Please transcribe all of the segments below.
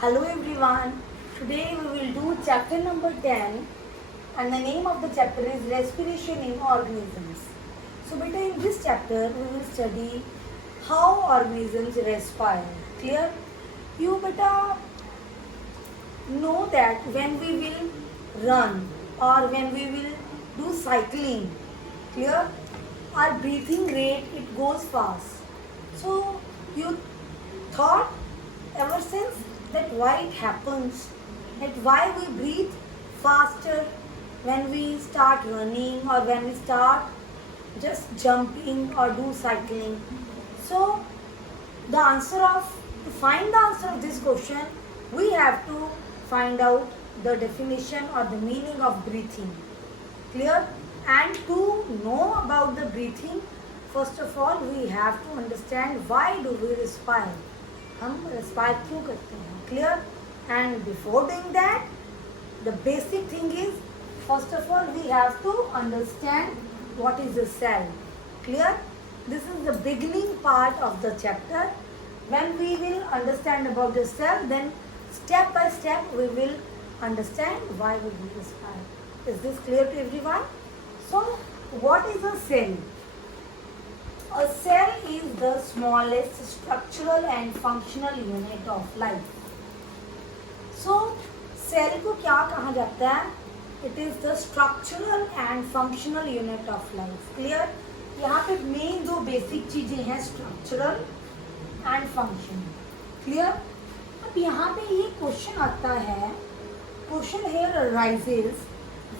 Hello everyone. Today we will do chapter number 10 and the name of the chapter is respiration in organisms. So beta in this chapter we will study how organisms respire. Clear? You beta know that when we will run or when we will do cycling, clear? Our breathing rate it goes fast. So you thought ever since that why it happens, that why we breathe faster when we start running or when we start just jumping or do cycling. So the answer of to find the answer of this question, we have to find out the definition or the meaning of breathing. Clear? And to know about the breathing, first of all we have to understand why do we respire. हम respire क्यों करते हैं, clear? And before doing that the basic thing is first of all we have to understand what is the cell. Clear? This is the beginning part of the chapter. When we will understand about the cell, then step by step we will understand why we respire. Is this clear to everyone? So what is a cell? A cell is the smallest structural and functional unit of life. So, cell को क्या कहा जाता है? It is the structural and functional unit of life. Clear? यहाँ पे main दो basic चीजें हैं, structural and functional. Clear? अब यहाँ पे ये क्वेश्चन आता है, question here arises,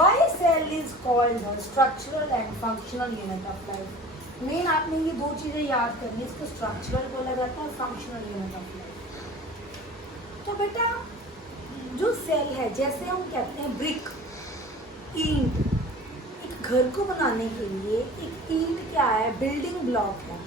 why cell is called the structural and functional unit of life? Main आपने ये दो चीजें याद करनी, इसको स्ट्रक्चरल बोला जाता है, फंक्शनल यूनिट ऑफ लाइफ. तो बेटा जो सेल है, जैसे हम कहते हैं ब्रिक, ईंट, एक घर को बनाने के लिए एक ईंट क्या है? बिल्डिंग ब्लॉक है.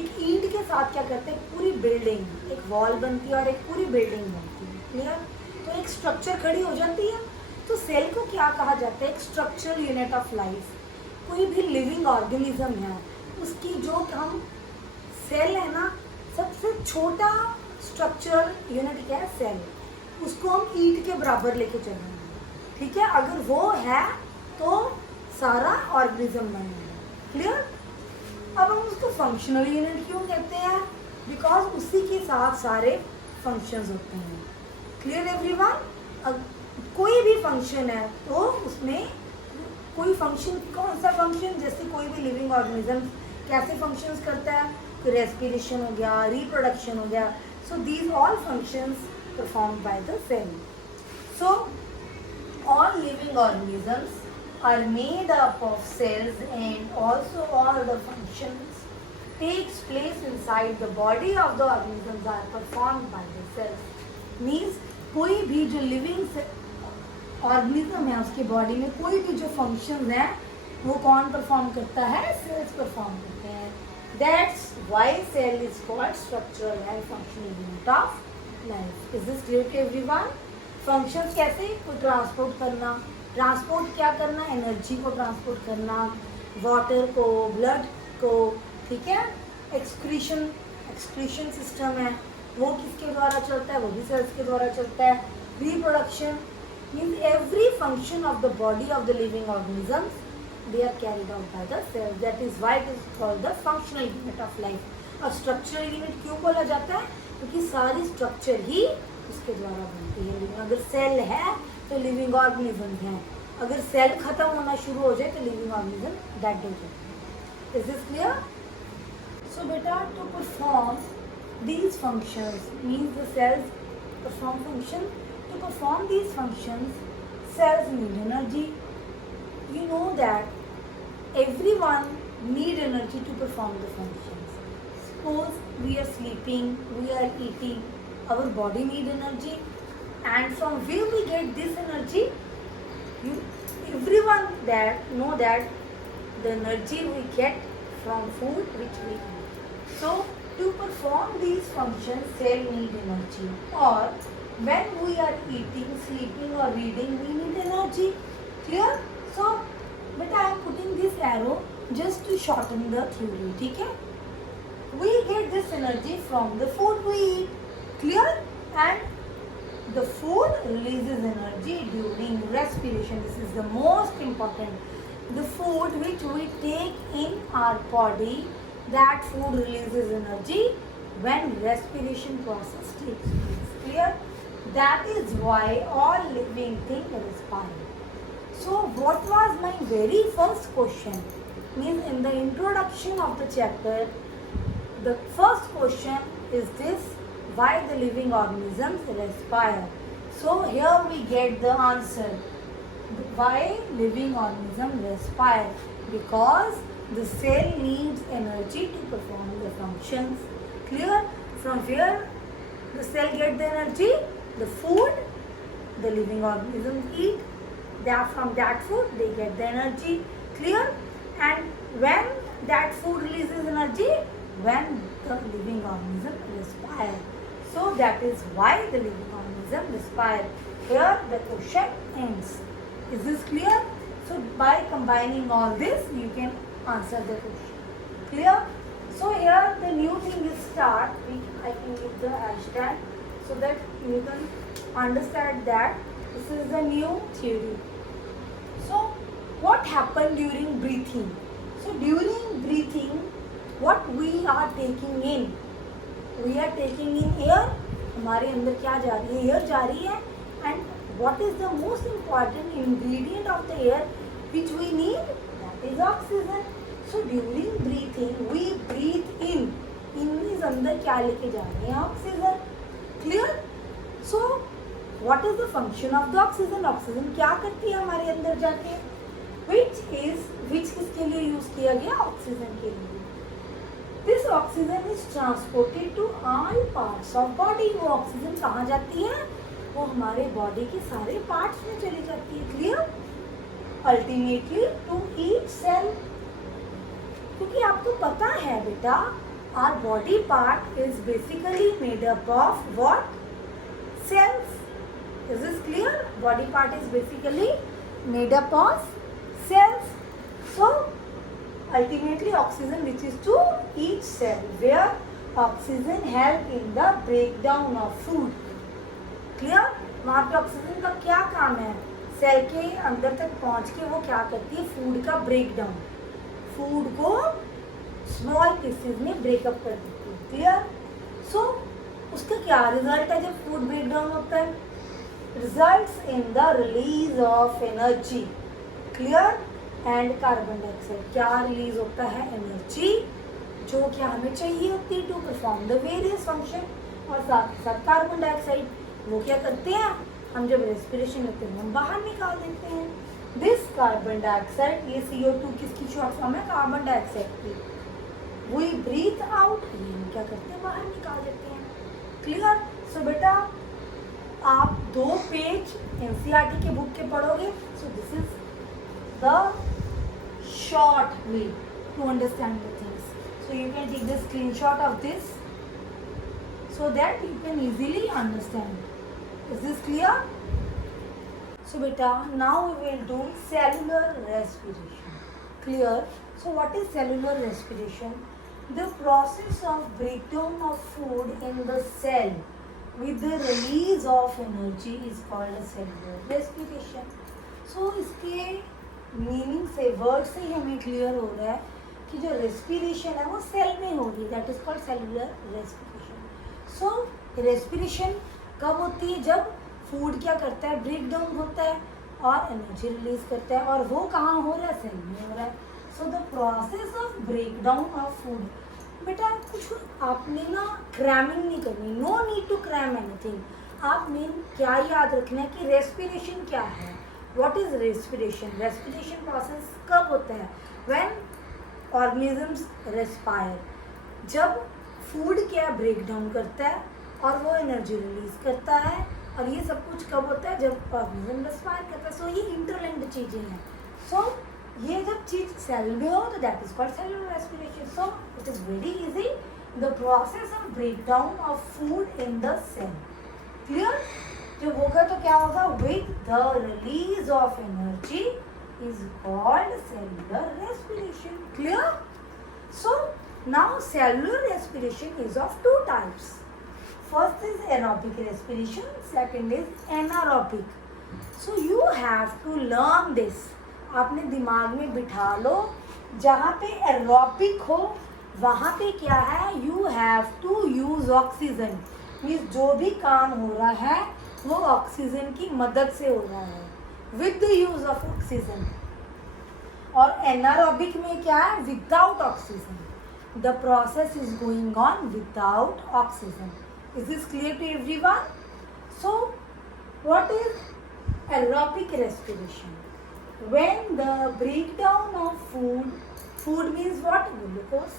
एक ईंट के साथ क्या करते हैं? पूरी बिल्डिंग, एक वॉल बनती है और एक पूरी बिल्डिंग बनती है. क्लियर? तो एक स्ट्रक्चर खड़ी हो जाती है. तो सेल को क्या कहा जाता है? एक स्ट्रक्चरल यूनिट ऑफ लाइफ. कोई भी लिविंग ऑर्गेनिज्म है, उसकी जो हम सेल है ना, सबसे छोटा स्ट्रक्चरल यूनिट क्या है? सेल. उसको हम ईंट के बराबर लेके चलेंगे. ठीक है? अगर वो है तो सारा ऑर्गेनिज्म बनेगा. क्लियर? अब हम उसको फंक्शनल यूनिट क्यों कहते हैं? बिकॉज उसी के साथ सारे फंक्शंस होते हैं. Clear everyone? कोई भी फंक्शन है तो उसमें कोई फंक्शन, कौन सा फंक्शन? जैसे कोई भी लिविंग ऑर्गेनिज्म कैसे फंक्शंस करता है? कोई रेस्पिरेशन हो गया, रिप्रोडक्शन हो गया. So these all functions performed by the cell. So all living organisms are made up of cells and also all the functions takes place inside the body of the organisms are performed by the cells. Means कोई भी जो living organism है उसकी body में कोई भी जो function है वो कौन परफॉर्म करता है? सेल्स परफॉर्म करते हैं. That's why cell is called structural and functional unit of life. Is this clear to everyone? Functions कैसे? कोई ट्रांसपोर्ट करना. ट्रांसपोर्ट क्या करना? एनर्जी को ट्रांसपोर्ट करना, वाटर को, ब्लड को. ठीक है? एक्सक्रीशन सिस्टम है, वो किसके द्वारा चलता है? वो भी सेल्स के द्वारा चलता है. Reproduction means every function of the body of the living organisms, they are carried out by the cells. That is why it is called the functional unit of life. और structural unit क्यों बोला जाता है? क्योंकि सारी structure ही उसके द्वारा बनती है. अगर सेल है तो लिविंग ऑर्गेनिज्म है, अगर सेल खत्म होना शुरू हो जाए तो लिविंग ऑर्गेनिज्म डेड हो जाते हैं. Is this clear? सो बेटा to perform these functions means the cells perform function. To perform these functions, cells need energy. You know that everyone need energy to perform the functions. Suppose we are sleeping, we are eating, our body need energy. And from where we get this energy? Everyone that know that the energy we get from food which we eat. So to perform these functions, cell need energy. Or when we are eating, sleeping or reading, we need energy. Clear? So, but I am putting this arrow just to shorten the theory. ठीक है? We get this energy from the food we eat. Clear? And food releases energy during respiration. This is the most important. The food which we take in our body, that food releases energy when respiration process takes place. Clear? That is why all living things respire. So what was my very first question? Means in the introduction of the chapter, the first question is this: why the living organisms respire? So here we get the answer. Why living organisms respire? Because the cell needs energy to perform the functions. Clear? From where the cell get the energy? The food the living organisms eat. From that food they get the energy. Clear? And when that food releases energy, when the living organism respire. So that is why the living organism respire. Here the question ends. Is this clear? So by combining all this, you can answer the question. Clear? So here the new thing is start. I can give the hashtag so that you can understand that this is the new theory. So what happened during breathing? So during breathing, what we are taking in? We are taking in air. हमारे अंदर क्या जा रही है? Air जा रही है. And what is the most important ingredient of the air which we need? That is oxygen. So during breathing, we breathe in. In means अंदर क्या लेके जा रहे हैं? Oxygen. Clear? So what is the function of the oxygen? Oxygen क्या करती है हमारे अंदर जाके? Which किसके लिए यूज किया गया? ऑक्सीजन के लिए. This oxygen is transported to all parts of body. वो ऑक्सीजन कहाँ जाती है? वो हमारे बॉडी के सारे पार्ट्स में चली जाती है. Clear? Ultimately to each cell. क्योंकि आपको पता है बेटा, our body part is basically made up of what? Cells. Is this clear? Body part is basically made up of cells. So ultimately oxygen reaches to each cell where oxygen help in the breakdown of food. Clear? वहाँ पे oxygen का क्या काम है? Cell के अंदर तक पहुँच के वो क्या करती है? फूड का ब्रेकडाउन. फूड को स्मॉल पीसेस में ब्रेकअप कर देती है. क्लियर? सो उसका क्या रिजल्ट है जब फूड ब्रेकडाउन होता है? Results in the release of energy. Clear? And carbon dioxide. क्या रिलीज होता है? एनर्जी, जो क्या हमें चाहिए होती है to perform the various function. और साथ ही साथ कार्बन डाइऑक्साइड वो क्या करते हैं? हम जब रेस्पिरेशन लेते हैं हम बाहर निकाल देते हैं. दिस कार्बन डाइऑक्साइड, ये CO2 किसकी शॉर्ट फॉर्म है? कार्बन डाइऑक्साइड की. वी ब्रीथ आउट, ये हम क्या करते हैं? बाहर निकाल देते हैं. क्लियर? सो बेटा आप 2 पेज NCERT के बुक के पढ़ोगे. So this is the short way to understand the things. So you can take the screenshot of this so that you can easily understand. Is this clear? So beta, now we will do cellular respiration. Clear? So what is cellular respiration? The process of breakdown of food in the cell with the release of energy is called a cellular respiration. So इसके meaning से, word से ही हमें clear हो रहा है कि जो respiration है वो सेल में होगी. That is called cellular respiration. So respiration कब होती है? जब फूड क्या करता है? ब्रेक डाउन होता है और एनर्जी रिलीज करता है. और वो कहाँ हो रहा है? सेल में हो रहा है. So the process of break down of food. बेटा कुछ आपने ना क्रैमिंग नहीं करनी. No need to cram anything. आप मेन क्या याद रखना है कि रेस्पिरेशन क्या है. What is respiration? Respiration process कब होता है? When organisms respire. जब फूड क्या ब्रेक डाउन करता है और वो एनर्जी रिलीज करता है. और ये सब कुछ कब होता है? जब ऑर्गेनिज्म रेस्पायर करता है. सो ये इंटरलिंक्ड चीज़ें हैं. सो ये जब चीज़ सेल में हो तो that is called cellular respiration. So it is very easy. The process of break down of food in the cell. Clear? जब होगा तो क्या होगा? With the release of energy is called cellular respiration. Clear? So now cellular respiration is of 2 types. first is aerobic respiration, second is anaerobic. So you have to learn this. आपने दिमाग में बिठा लो, जहाँ पे एरोबिक हो वहाँ पे क्या है, you have to use oxygen. Means जो भी काम हो रहा है वो ऑक्सीजन की मदद से हो रहा है, with the use of oxygen. और एनारोबिक में क्या है, without oxygen. The process is going on without oxygen. Is this clear to everyone? So what is aerobic respiration? When the breakdown of food means what? Glucose.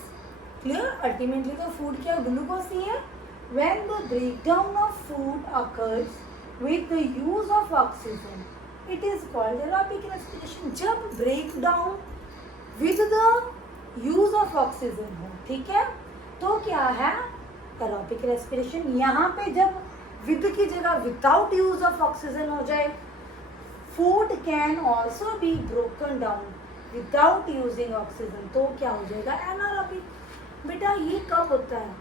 Clear? Ultimately the food क्या glucose ही है. When the breakdown of food occurs with the use of oxygen, it is called aerobic respiration. जब breakdown with the use of oxygen हो, ठीक है, तो क्या है, aerobic respiration. यहाँ पे जब with की जगह without use of oxygen हो जाए, food can also be broken down without using oxygen, तो क्या हो जाएगा, anaerobic. बेटा ये कब होता है?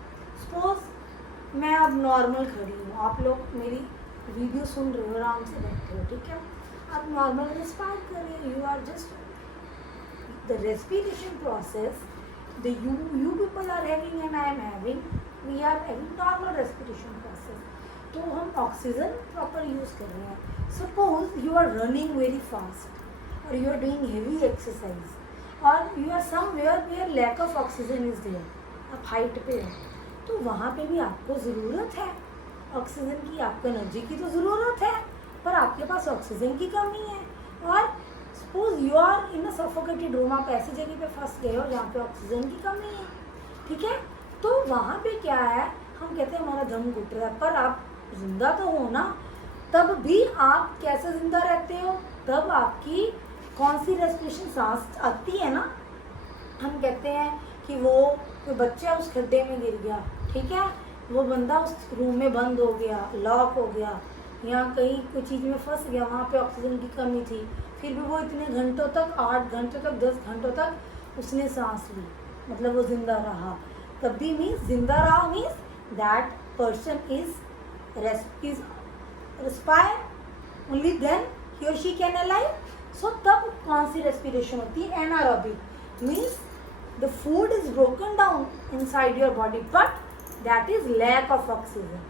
सपोज मैं अब नॉर्मल खड़ी हूँ, आप लोग मेरी वीडियो सुन रहे हो, आराम से बैठे हो, ठीक है, आप नॉर्मल रेस्पायर कर रहे हो, you are just the respiration process the you people are having and I am having, we are having normal respiration process. तो हम ऑक्सीजन प्रॉपर यूज़ कर रहे हैं. Suppose you are running very fast or you are doing heavy exercise or you are somewhere where lack of oxygen is there. आप height पे हो तो वहाँ पे भी आपको ज़रूरत है ऑक्सीजन की, आपको एनर्जी की तो ज़रूरत है, पर आपके पास ऑक्सीजन की कमी है. और suppose you are in a suffocated room, आप ऐसी जगह पे फंस गए हो जहाँ पे ऑक्सीजन की कमी है, ठीक है, तो वहाँ पे क्या है, हम कहते हैं हमारा दम घुट रहा है, पर आप जिंदा तो हो ना. तब भी आप कैसे जिंदा रहते हो, तब आपकी कौन सी रेस्पिरेशन, सांस आती है ना. हम कहते हैं कि वो कोई बच्चा उस खड्डे में गिर गया, ठीक है, वो बंदा उस रूम में बंद हो गया, लॉक हो गया, या कहीं कोई चीज़ में फंस गया, वहाँ पे ऑक्सीजन की कमी थी, फिर भी वो इतने घंटों तक, 8 घंटों तक, 10 घंटों तक उसने सांस ली, मतलब वो जिंदा रहा. तब भी मीन्स जिंदा रहा means that person is respire, only then he or she can alive. So तब कौन सी respiration होती है, anaerobic. Means the food is broken down inside your body, but that is lack of oxygen.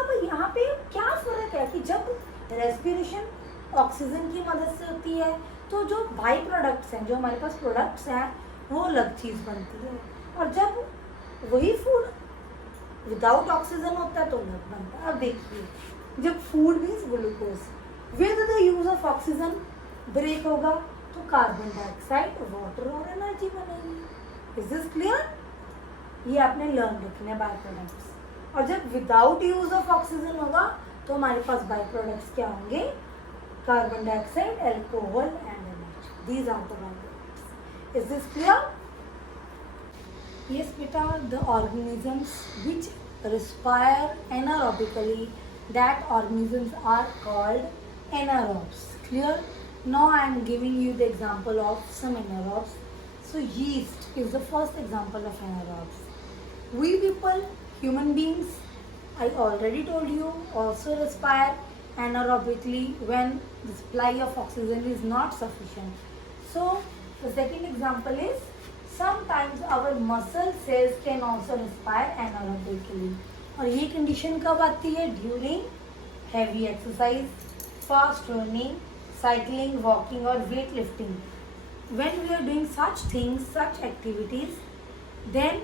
अब यहाँ पे क्या फ़र्क है कि जब respiration ऑक्सीजन की मदद से होती है तो जो बाई प्रोडक्ट्स हैं, जो हमारे पास प्रोडक्ट्स हैं, वो अलग चीज़ बनती है, और जब वही फूड विदाउट ऑक्सीजन होता है तो अलग बनता है. अब देखिए, जब food means glucose with the use of oxygen break होगा तो कार्बन डाइऑक्साइड, वाटर और एनर्जी बनेगी. Is this clear? ये आपने लर्न रखना है बाय प्रोडक्ट्स. और जब विदाउट यूज ऑफ ऑक्सीजन होगा तो हमारे पास बाय प्रोडक्ट्स क्या होंगे, carbon dioxide, alcohol and energy. These are the by products. Is this clear? Yes, beta, the organisms which respire anaerobically, that organisms are called anaerobes. Clear? Now I am giving you the example of some anaerobes. So yeast is the first example of anaerobes. We people, human beings, I already told you, also respire anaerobically when the supply of oxygen is not sufficient. So the second example is, sometimes our muscle cells can also respire anaerobically. और ये condition कब आती है, during heavy exercise, fast running, cycling, walking और weight lifting. When we are doing such things, such activities, then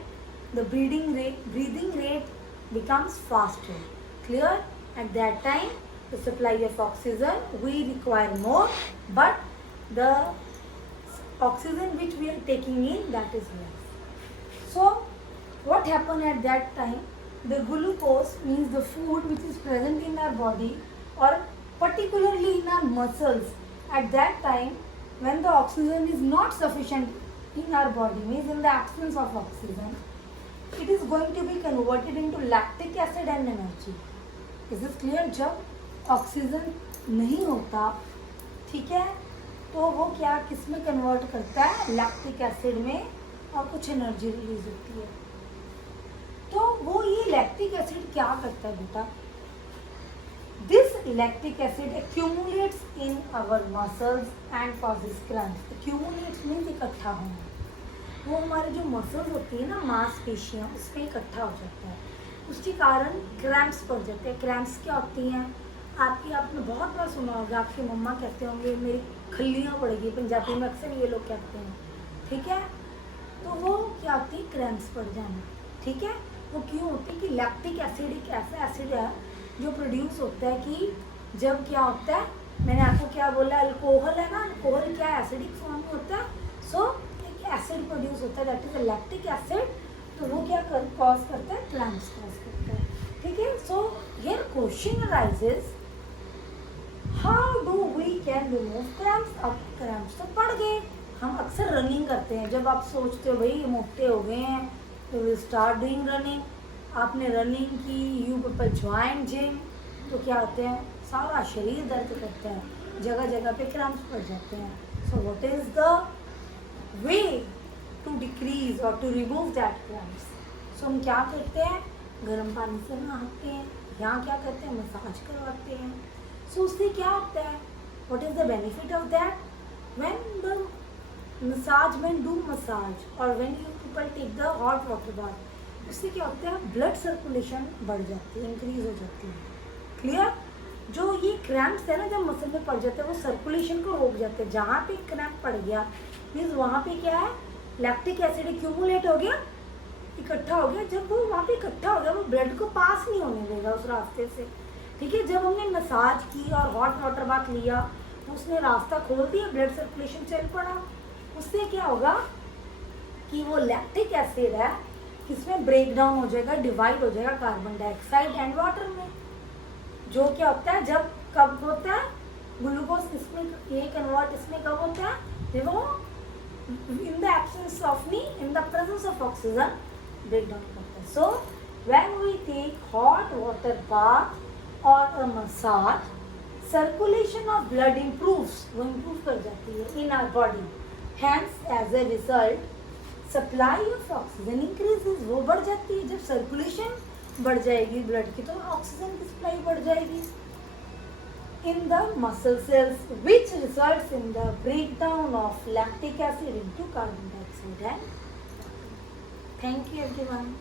the breathing rate becomes faster. Clear? At that time the supply of oxygen we require more, but the oxygen which we are taking in, that is less. So what happen at that time, the glucose means the food which is present in our body or particularly in our muscles, at that time when the oxygen is not sufficient in our body, means in the absence of oxygen, it is going to be converted into lactic acid and energy. Is this clear? जब oxygen नहीं होता, ठीक है, तो वो क्या किस में कन्वर्ट करता है, लैक्टिक एसिड में, और कुछ एनर्जी रिलीज होती है. तो वो ये लैक्टिक एसिड क्या करता है बेटा, this lactic acid accumulates in our muscles and causes cramps. Accumulates means इकट्ठा होना, वो हमारे जो मसल्स होती है ना, मांसपेशियाँ, उसमें इकट्ठा हो जाता है, उसके कारण क्रैम्प्स पड़ जाते हैं। क्रैम्प्स क्या होती हैं, आपने बहुत बार सुना होगा, आपकी मम्मा कहते होंगे मेरी खल्लियाँ पड़ गई, पंजाबी में अक्सर ये लोग कहते हैं, ठीक है। तो वो क्या होती है, क्रैम्प्स पड़ जाना, ठीक है। वो क्यों होती है कि लैक्टिक एसिड एक ऐसा एसिड है जो प्रोड्यूस होता है कि जब क्या होता है, मैंने आपको क्या बोला, अल्कोहल है ना, अल्कोहल क्या एसिडिक फॉर्म में होता है। सो एक एसिड प्रोड्यूस होता है that is a lactic acid, तो वो क्या कॉज करता है, क्रैम्प्स कॉज करता है, ठीक है। So here question arises, how do we can remove cramps. अब क्रैम्प्स तो पड़ गए, हम अक्सर रनिंग करते हैं, जब आप सोचते हो भाई मोटे हो गए हैं तो विल स्टार्ट डूइंग रनिंग, आपने रनिंग की, यू पीपल ज्वाइन जिम, तो क्या होते हैं, सारा शरीर दर्द करता है, जगह जगह पे क्रैम्प्स पड़ जाते हैं। So what is the way to decrease और टू रिमूव दैट क्रैम्प्स। सो हम क्या करते हैं, गर्म पानी से नहाते हैं, यहाँ क्या करते हैं, मसाज करवाते हैं। सो उससे क्या होता है, what is the benefit of that, when the massage, when do massage और when you people take the hot water bath, उससे क्या होता है, ब्लड सर्कुलेशन बढ़ जाती है, इंक्रीज हो जाती है, क्लियर। जो ये क्रैम्प्स है ना, जब मसल में पड़ जाते हैं वो सर्कुलेशन को रोक जाते हैं। जहाँ पे क्रैम्प पड़ गया मीन्स वहाँ पे क्या है, लैक्टिक एसिड एक्यूमुलेट हो गया, इकट्ठा हो गया। जब वो वहाँ पे इकट्ठा हो गया, वो ब्लड को पास नहीं होने देगा उस रास्ते से, ठीक है। जब हमने मसाज की और हॉट वाटर बाथ लिया, उसने रास्ता खोल दिया, ब्लड सर्कुलेशन चल पड़ा, उससे क्या होगा कि वो लैक्टिक एसिड है किसमें ब्रेक डाउन हो जाएगा, डिवाइड हो जाएगा कार्बन डाइऑक्साइड एंड वाटर में। जो क्या होता है, जब कब होता है ग्लूकोज इसमें, ये कन्वर्ट इसमें कब होता है, जब वो in the absence of me, in the presence of oxygen break down करता है। So when we take hot water bath और a massage, circulation of blood improves, वो इम्प्रूव कर जाती है in our body, hence as a result supply of oxygen increases, वो बढ़ जाती है। जब सर्कुलेशन बढ़ जाएगी ब्लड की तो ऑक्सीजन की सप्लाई बढ़ जाएगी in the muscle cells, which results in the breakdown of lactic acid into carbon dioxide and. Thank you everyone.